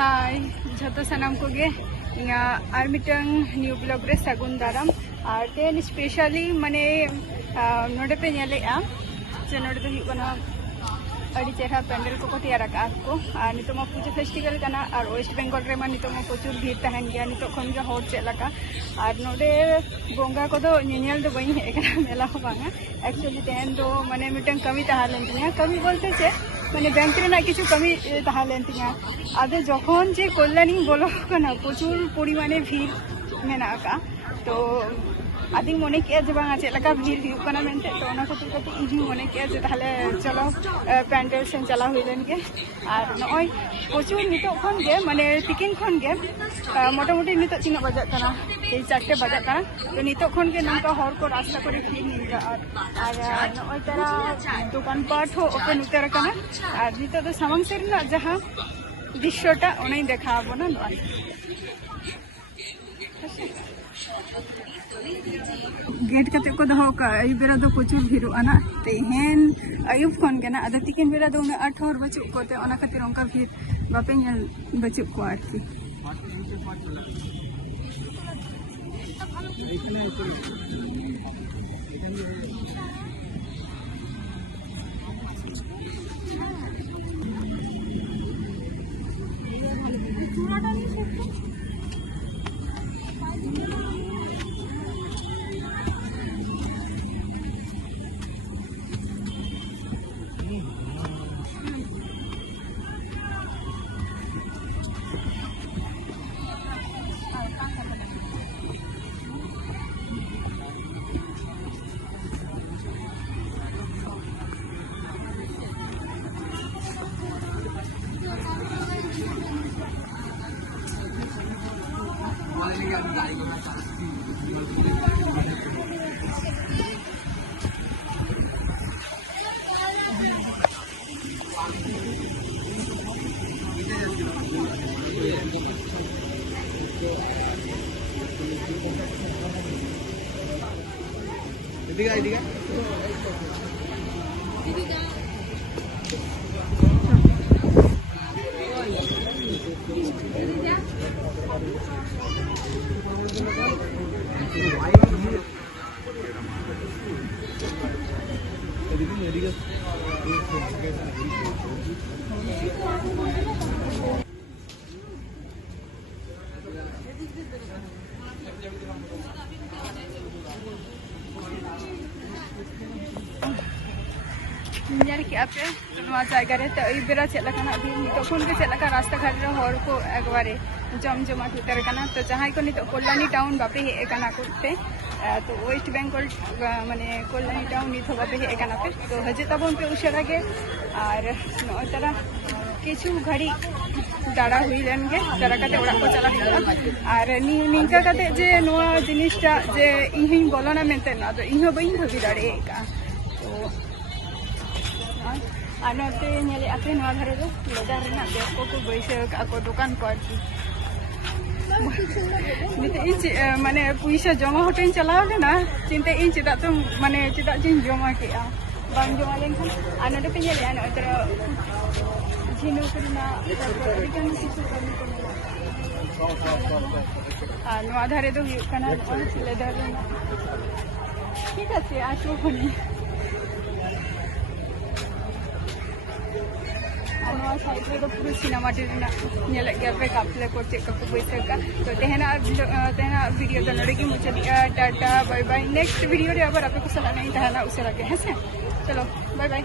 हाय जो सानाम को new blog रे सगुन दाराम और तेन स्पेशली माने नोडे पे जे नोडे अड़ी चेहरा पेंडल को तैयार को और नितो पूजा फेस्टिवल और वेस्ट बेंगल रे नितो प्रचुर भीड़ तहन गया नितो खन के हर चलका और नोडे बोंगा को नेल दो बई हेकना मेला हो बांगा एक्चुअली तेन दो माने मिटन कमी तहालेन तिया कमी बोलते चे माने बैंक रे किछु कमी तहालेन तिया आदे जखन जे कल्याणी बोलो कना प्रचुर परिमाणे भीड़ मेना का तो आदि मने के जे बांगा चलका भीड़ हुकना मेनते तो ओना खातिर कति इजी मने के जे ताहले चलो पैंडल सेन चला हुइलेन के और नय प्रचुर नितो खन के माने तिकिन खन के मोटामुटी नितो तिना बजा कना 4 बजा कना तो नितो खन के नंका हर को रास्ता करे भीड़ निका और नय तारा दुकान पाट हो ओपन उतर कना और नितो तो सामंग सेरना जहां दृश्यटा ओनाई देखाबो ना गेट कते को दहो का अयुब बेरा दो प्रचुर भीड़ोना तेहन अयुब खन के ना तिकिन बेरा दो आठ हर बचु कोते ओना खातिर ओंका भीड़ बापे बचु को आरती जगह तो अयुब बेरा चलना तखन के चलका रास्ता घाट हर को एकबारे जम जमाट उतर तो जहां को नितो कल्याणी टाउन बापे हेकना करते तो वेस्ट बेंगल माने कल्याणी टाउन नितो बापे हेकना पे तो हजे तबन पे उशरा के और नय तारा किछु घड़ी दाड़ा हुईलेन गे दाड़ा काते ओड़ा को चला और निंका काते जे नोआ जिनिसटा जे इहिं बोलना मेनते ना तो इहो बई भाबी दाड़े का तो आनोते नेले आते नोआ धारे दो बाजार रेना बेको को बैसे को दुकान को आरती निते इच माने पैसा जमा होटेन चलाव लेना चिंता इन चिदा तो माने चिदा जिन जमा केआ बांग जमा लेनखान आनोते पे नेले आनो तरा झिनु करना रिटर्न किछु कमी करना नोआ धारे दो हुयु कना सिले धारे ना ठीक आछे आसो खनि साइड में तो पूरा सिनेमा पे कापले को चेक को पैसे का तो तेना वीडियो तो नोड़े की मुझे tata bye bye next video रे अगर आपको सलाह नहीं था ना उसे लगे हैं चलो बाय बाय।